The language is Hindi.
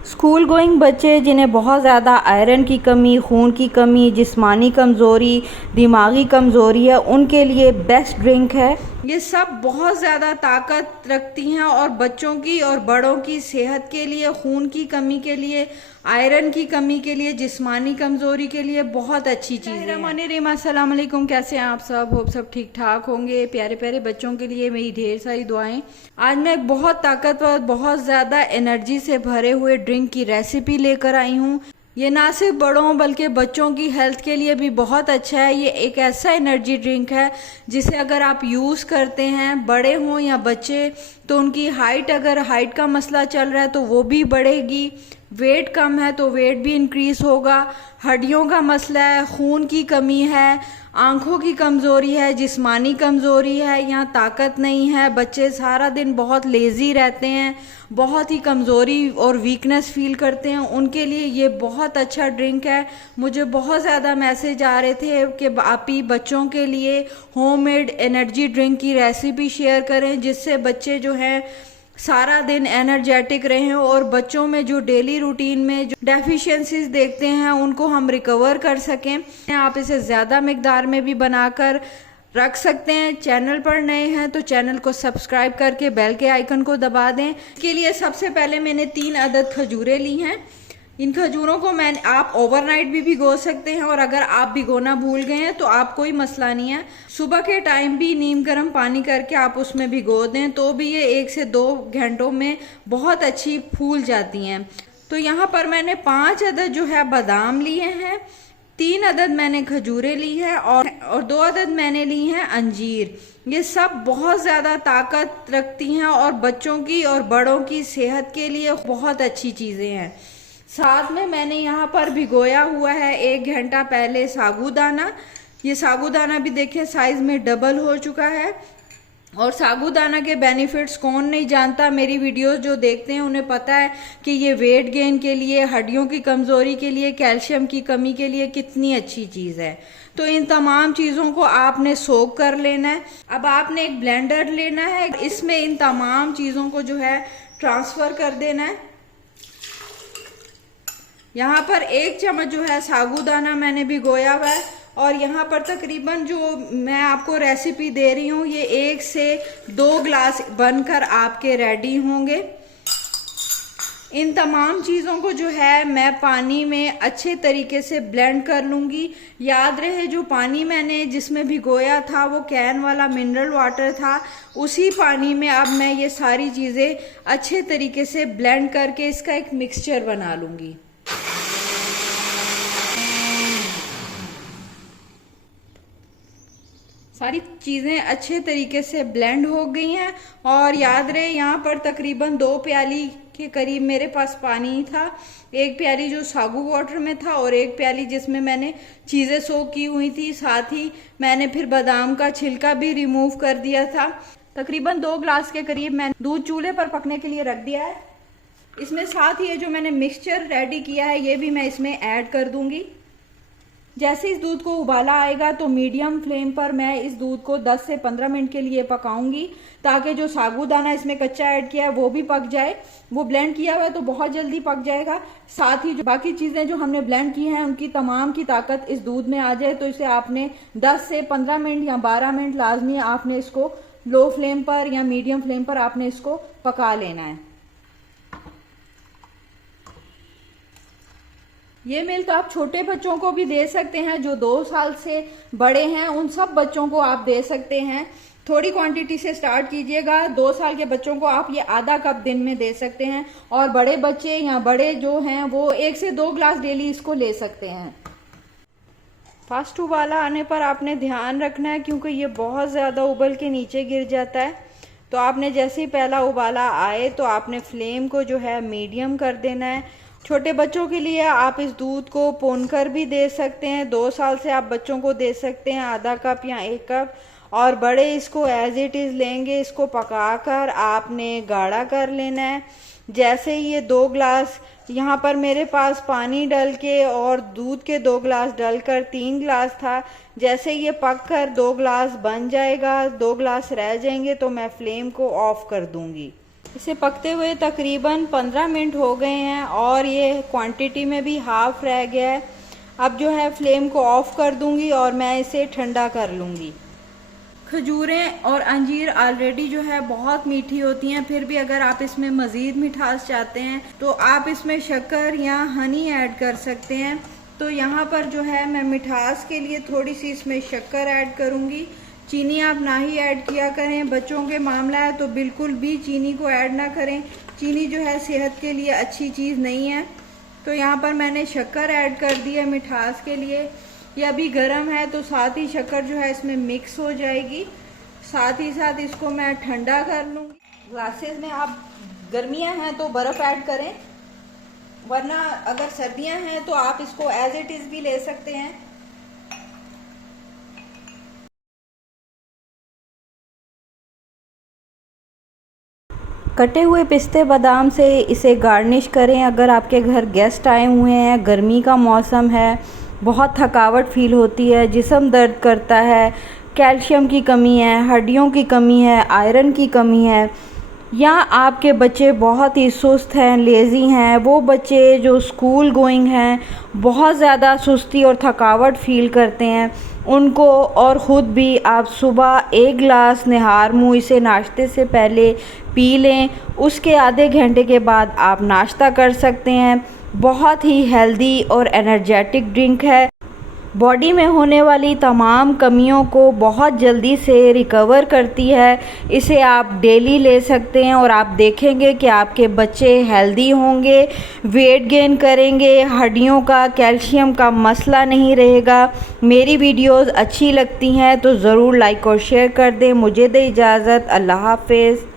स्कूल गोइंग बच्चे जिन्हें बहुत ज़्यादा आयरन की कमी, खून की कमी, जिस्मानी कमज़ोरी, दिमागी कमज़ोरी है, उनके लिए बेस्ट ड्रिंक है। ये सब बहुत ज़्यादा ताकत रखती हैं और बच्चों की और बड़ों की सेहत के लिए, खून की कमी के लिए, आयरन की कमी के लिए, जिस्मानी कमज़ोरी के लिए बहुत अच्छी चीज़ है। अस्सलाम वालेकुम, कैसे हैं आप सब? होप सब ठीक ठाक होंगे। प्यारे प्यारे बच्चों के लिए मेरी ढेर सारी दुआएं। आज मैं एक बहुत ताकतवर, बहुत ज़्यादा एनर्जी से भरे हुए ड्रिंक की रेसिपी लेकर आई हूँ। ये ना सिर्फ बड़ों बल्कि बच्चों की हेल्थ के लिए भी बहुत अच्छा है। ये एक ऐसा एनर्जी ड्रिंक है जिसे अगर आप यूज़ करते हैं, बड़े हों या बच्चे, तो उनकी हाइट, अगर हाइट का मसला चल रहा है तो वो भी बढ़ेगी, वेट कम है तो वेट भी इंक्रीज होगा, हड्डियों का मसला है, खून की कमी है, आंखों की कमज़ोरी है, जिस्मानी कमज़ोरी है, यहाँ ताकत नहीं है, बच्चे सारा दिन बहुत लेज़ी रहते हैं, बहुत ही कमज़ोरी और वीकनेस फील करते हैं, उनके लिए ये बहुत अच्छा ड्रिंक है। मुझे बहुत ज़्यादा मैसेज आ रहे थे कि आप ही बच्चों के लिए होममेड एनर्जी ड्रिंक की रेसिपी शेयर करें जिससे बच्चे जो हैं सारा दिन एनर्जेटिक रहें और बच्चों में जो डेली रूटीन में जो डेफिशिएंसीज देखते हैं उनको हम रिकवर कर सकें। आप इसे ज़्यादा मिकदार में भी बनाकर रख सकते हैं। चैनल पर नए हैं तो चैनल को सब्सक्राइब करके बेल के आइकन को दबा दें। इसके लिए सबसे पहले मैंने 3 अदद खजूरें ली हैं। इन खजूरों को आप ओवरनाइट भी भिगो सकते हैं और अगर आप भिगोना भूल गए हैं तो आप कोई मसला नहीं है, सुबह के टाइम भी नीम गर्म पानी करके आप उसमें भिगो दें तो भी ये 1 से 2 घंटों में बहुत अच्छी फूल जाती हैं। तो यहाँ पर मैंने 5 अदद जो है बादाम लिए हैं, 3 अदद मैंने खजूरें ली है और 2 अदद मैंने ली हैं अंजीर। ये सब बहुत ज़्यादा ताकत रखती हैं और बच्चों की और बड़ों की सेहत के लिए बहुत अच्छी चीज़ें हैं। साथ में मैंने यहाँ पर भिगोया हुआ है 1 घंटा पहले साबूदाना। ये साबूदाना भी देखें साइज में डबल हो चुका है। और साबूदाना के बेनिफिट्स कौन नहीं जानता, मेरी वीडियोस जो देखते हैं उन्हें पता है कि ये वेट गेन के लिए, हड्डियों की कमज़ोरी के लिए, कैल्शियम की कमी के लिए कितनी अच्छी चीज़ है। तो इन तमाम चीज़ों को आपने सोक कर लेना है। अब आपने एक ब्लेंडर लेना है, इसमें इन तमाम चीज़ों को जो है ट्रांसफ़र कर देना है। यहाँ पर 1 चम्मच जो है साबूदाना मैंने भिगोया हुआ है और यहाँ पर तकरीबन जो मैं आपको रेसिपी दे रही हूँ ये 1 से 2 ग्लास बनकर आपके रेडी होंगे। इन तमाम चीज़ों को जो है मैं पानी में अच्छे तरीके से ब्लेंड कर लूँगी। याद रहे जो पानी मैंने जिसमें भिगोया था वो कैन वाला मिनरल वाटर था, उसी पानी में अब मैं ये सारी चीज़ें अच्छे तरीके से ब्लेंड करके इसका एक मिक्सचर बना लूँगी। सारी चीज़ें अच्छे तरीके से ब्लेंड हो गई हैं और याद रहे यहाँ पर तकरीबन 2 प्याली के करीब मेरे पास पानी था। 1 प्याली जो साबू वाटर में था और 1 प्याली जिसमें मैंने चीज़ें सोक की हुई थी। साथ ही मैंने फिर बादाम का छिलका भी रिमूव कर दिया था। तकरीबन 2 ग्लास के करीब मैंने दूध चूल्हे पर पकने के लिए रख दिया है। इसमें साथ ही ये जो मैंने मिक्सचर रेडी किया है ये भी मैं इसमें ऐड कर दूंगी। जैसे इस दूध को उबाला आएगा तो मीडियम फ्लेम पर मैं इस दूध को 10 से 15 मिनट के लिए पकाऊंगी ताकि जो साबूदाना इसमें कच्चा ऐड किया है वो भी पक जाए। वो ब्लेंड किया हुआ है तो बहुत जल्दी पक जाएगा। साथ ही जो बाकी चीज़ें जो हमने ब्लेंड की हैं उनकी तमाम की ताकत इस दूध में आ जाए। तो इसे आपने 10 से 15 मिनट या 12 मिनट लाजमी आपने इसको लो फ्लेम पर या मीडियम फ्लेम पर आपने इसको पका लेना है। ये मिल्क आप छोटे बच्चों को भी दे सकते हैं, जो 2 साल से बड़े हैं उन सब बच्चों को आप दे सकते हैं। थोड़ी क्वांटिटी से स्टार्ट कीजिएगा। 2 साल के बच्चों को आप ये आधा कप दिन में दे सकते हैं और बड़े बच्चे या बड़े जो हैं वो 1 से 2 ग्लास डेली इसको ले सकते हैं। फर्स्ट उबाला आने पर आपने ध्यान रखना है क्योंकि ये बहुत ज़्यादा उबल के नीचे गिर जाता है। तो आपने जैसे ही पहला उबाला आए तो आपने फ्लेम को जो है मीडियम कर देना है। छोटे बच्चों के लिए आप इस दूध को पोनकर भी दे सकते हैं। 2 साल से आप बच्चों को दे सकते हैं आधा कप या 1 कप, और बड़े इसको एज इट इज़ लेंगे। इसको पकाकर आपने गाढ़ा कर लेना है। जैसे ही ये 2 ग्लास यहाँ पर मेरे पास पानी डल के और दूध के 2 ग्लास डलकर 3 ग्लास था, जैसे ये पक कर 2 ग्लास बन जाएगा, 2 ग्लास रह जाएंगे तो मैं फ्लेम को ऑफ कर दूंगी। इसे पकते हुए तकरीबन 15 मिनट हो गए हैं और ये क्वांटिटी में भी हाफ़ रह गया है। अब जो है फ्लेम को ऑफ़ कर दूंगी और मैं इसे ठंडा कर लूँगी। खजूरें और अंजीर ऑलरेडी जो है बहुत मीठी होती हैं, फिर भी अगर आप इसमें मज़ीद मिठास चाहते हैं तो आप इसमें शक्कर या हनी ऐड कर सकते हैं। तो यहाँ पर जो है मैं मिठास के लिए थोड़ी सी इसमें शक्कर ऐड करूँगी। चीनी आप ना ही ऐड किया करें, बच्चों के मामला है तो बिल्कुल भी चीनी को ऐड ना करें। चीनी जो है सेहत के लिए अच्छी चीज़ नहीं है। तो यहाँ पर मैंने शक्कर ऐड कर दी है मिठास के लिए। ये अभी गर्म है तो साथ ही शक्कर जो है इसमें मिक्स हो जाएगी। साथ ही साथ इसको मैं ठंडा कर लूँगी। ग्लासेस में आप गर्मियाँ हैं तो बर्फ़ ऐड करें, वरना अगर सर्दियाँ हैं तो आप इसको एज इट इज़ भी ले सकते हैं। कटे हुए पिस्ते बादाम से इसे गार्निश करें। अगर आपके घर गेस्ट आए हुए हैं, गर्मी का मौसम है, बहुत थकावट फील होती है, जिस्म दर्द करता है, कैल्शियम की कमी है, हड्डियों की कमी है, आयरन की कमी है, या आपके बच्चे बहुत ही सुस्त हैं, लेज़ी हैं, वो बच्चे जो स्कूल गोइंग हैं, बहुत ज़्यादा सुस्ती और थकावट फ़ील करते हैं, उनको और ख़ुद भी आप सुबह 1 गिलास निहार मुँह इसे नाश्ते से पहले पी लें। उसके आधे घंटे के बाद आप नाश्ता कर सकते हैं। बहुत ही हेल्दी और एनर्जेटिक ड्रिंक है। बॉडी में होने वाली तमाम कमियों को बहुत जल्दी से रिकवर करती है। इसे आप डेली ले सकते हैं और आप देखेंगे कि आपके बच्चे हेल्दी होंगे, वेट गेन करेंगे, हड्डियों का, कैल्शियम का मसला नहीं रहेगा। मेरी वीडियोस अच्छी लगती हैं तो ज़रूर लाइक और शेयर कर दें। मुझे दे इजाज़त। अल्लाह हाफ़िज़।